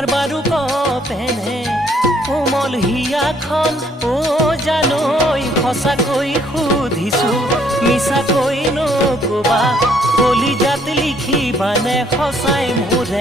তোমাৰ বাৰু কপেনে কোমল হিয়াখন অ জানৈ সঁচাকৈ সুধিছো মিছাকৈ নকবা কলিজাত লিখিবানে সঁচাই মোৰে